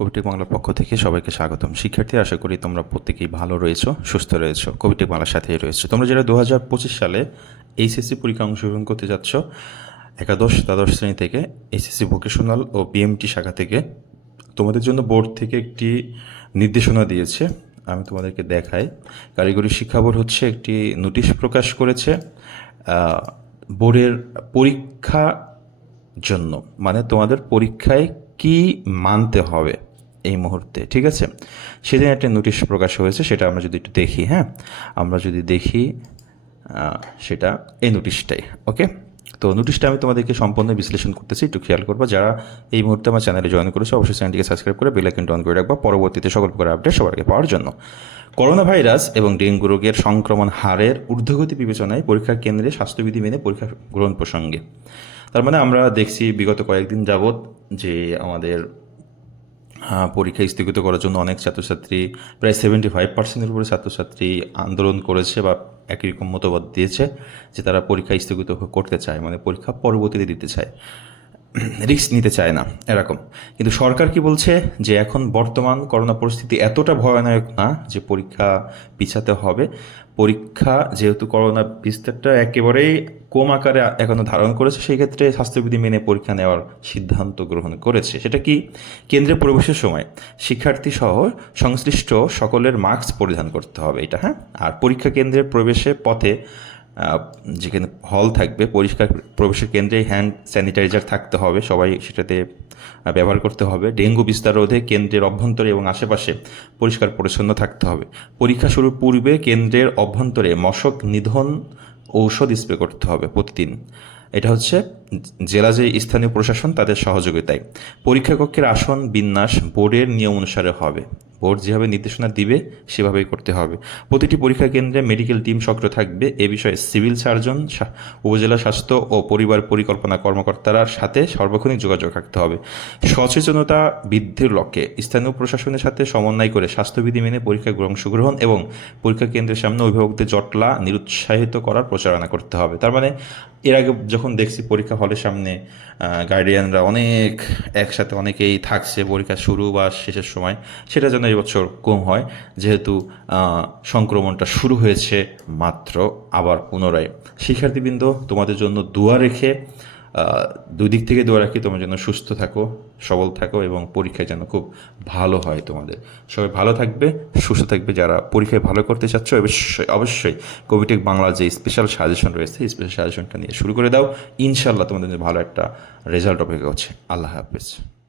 কবিটেক বাংলার পক্ষ থেকে সবাইকে স্বাগতম। শিক্ষার্থী, আশা করি তোমরা প্রত্যেকেই ভালো রয়েছো, সুস্থ রয়েছো। কবিটেক বাংলার সাথেই রয়েছো। তোমরা যারা দু হাজার পঁচিশ সালে এইচএসসি পরীক্ষা অংশগ্রহণ করতে যাচ্ছ, একাদশ, দ্বাদশ শ্রেণি থেকে এইচএসসি ভোকেশনাল ও বিএমটি শাখা থেকে তোমাদের জন্য বোর্ড থেকে একটি নির্দেশনা দিয়েছে। আমি তোমাদেরকে দেখাই। কারিগরি শিক্ষা বোর্ড হচ্ছে একটি নোটিশ প্রকাশ করেছে বোর্ডের পরীক্ষা জন্য। মানে তোমাদের পরীক্ষায় কি মানতে হবে? এই মুহূর্তে, ঠিক আছে? সেদিন একটা নোটিশ প্রকাশ হয়েছে, সেটা আমরা যদি একটু দেখি হ্যাঁ? আমরা যদি দেখি সেটা এই নোটিশটাই ওকে তো নোটিশটা আমি তোমাদেরকে সম্পূর্ণ বিশ্লেষণ করতেছি, একটু খেয়াল করব। যারা এই মুহূর্তে আমার চ্যানেলে জয়েন করেছে, অবশ্যই চ্যানেলটিকে সাবস্ক্রাইব করে বেল আইকনটা অন করে রাখবা, পরবর্তীতে সকল প্রকার আপডেট সবার আগে পাওয়ার জন্য। করোনা ভাইরাস এবং ডেঙ্গু রোগের সংক্রমণ হারের ঊর্ধ্বগতি বিবেচনায় পরীক্ষা কেন্দ্রে স্বাস্থ্যবিধি মেনে পরীক্ষা গ্রহণ প্রসঙ্গে। তার মানে আমরা দেখছি, বিগত কয়েকদিন যাবৎ যে আমাদের পরীক্ষা স্থগিত করার জন্য অনেক ছাত্রছাত্রী, প্রায় সেভেন্টি ফাইভ পার্সেন্টের উপরে ছাত্রছাত্রী আন্দোলন করেছে বা একই রকম মতবাদ দিয়েছে যে তারা পরীক্ষা স্থগিত করতে চায় মানে পরীক্ষা পরবর্তীতে দিতে চায়। রিস্ক নিতে চায় না, এরকম। কিন্তু সরকার কি বলছে? যে এখন বর্তমান করোনা পরিস্থিতি এতটা ভয়ানক না যে পরীক্ষা পিছাতে হবে। পরীক্ষা যেহেতু করোনা বিস্তারটা একেবারেই কম আকারে এখনও ধারণ করেছে, সেই ক্ষেত্রে স্বাস্থ্যবিধি মেনে পরীক্ষা নেওয়ার সিদ্ধান্ত গ্রহণ করেছে। সেটা কি? কেন্দ্রে প্রবেশের সময় শিক্ষার্থী সহ সংশ্লিষ্ট সকলের মাস্ক পরিধান করতে হবে এটা হ্যাঁ? আর পরীক্ষা কেন্দ্রে প্রবেশে পথে যেখানে হল থাকবে পরিষ্কার প্রবেশের কেন্দ্রে হ্যান্ড স্যানিটাইজার থাকতে হবে, সবাই সেটাতে ব্যবহার করতে হবে। ডেঙ্গু বিস্তার রোধে কেন্দ্রের অভ্যন্তরে এবং আশেপাশে পরিষ্কার পরিচ্ছন্ন থাকতে হবে। পরীক্ষা শুরুর পূর্বে কেন্দ্রের অভ্যন্তরে মশক নিধন ঔষধ স্প্রে করতে হবে প্রতিদিন। এটা হচ্ছে জেলা যে স্থানীয় প্রশাসন, তাদের সহযোগিতায়। পরীক্ষা কক্ষের আসন, বিন্যাস, বোর্ডের নিয়ম অনুসারে হবে। বোর্ড যেভাবে নির্দেশনা দিবে, সেভাবেই করতে হবে। প্রতিটি পরীক্ষা কেন্দ্রে মেডিকেল টিম সক্রিয় থাকবে। এ বিষয়ে সিভিল সার্জন উপজেলা স্বাস্থ্য ও পরিবার পরিকল্পনা কর্মকর্তার সাথে সর্বক্ষণিক যোগাযোগ রাখতে হবে। সচেতনতা বৃদ্ধির লক্ষ্যে স্থানীয় প্রশাসনের সাথে সমন্বয় করে স্বাস্থ্যবিধি মেনে পরীক্ষায় অংশগ্রহণ এবং পরীক্ষা কেন্দ্রের সামনে অভিভাবকদের জটলা নিরুৎসাহিত করার প্রচারণা করতে হবে। তার মানে এর আগে যখন দেখছি পরীক্ষা হলের সামনে গার্ডিয়ানরা অনেক একসাথে অনেকেই থাকছে, পরীক্ষা শুরু বা শেষের সময়। সেটা যেন এবছর কম হয়। যেহেতু সংক্রমণটা শুরু হয়েছে মাত্র আবার পুনরায়। শিক্ষার্থীবৃন্দ, তোমাদের জন্য দোয়া রেখে দুই দিক থেকে দোয়া রাখি, তোমার যেন সুস্থ থাকো, সবল থাকো এবং পরীক্ষায় যেন খুব ভালো হয় তোমাদের। সবাই ভালো থাকবে, সুস্থ থাকবে। যারা পরীক্ষায় ভালো করতে চাচ্ছ, অবশ্যই অবশ্যই কোভিটেক বাংলার যে স্পেশাল সাজেশন রয়েছে স্পেশাল সাজেশনটা নিয়ে শুরু করে দাও। ইনশাল্লাহ তোমাদের ভালো একটা রেজাল্ট অপেক্ষা করছে। আল্লাহ হাফেজ।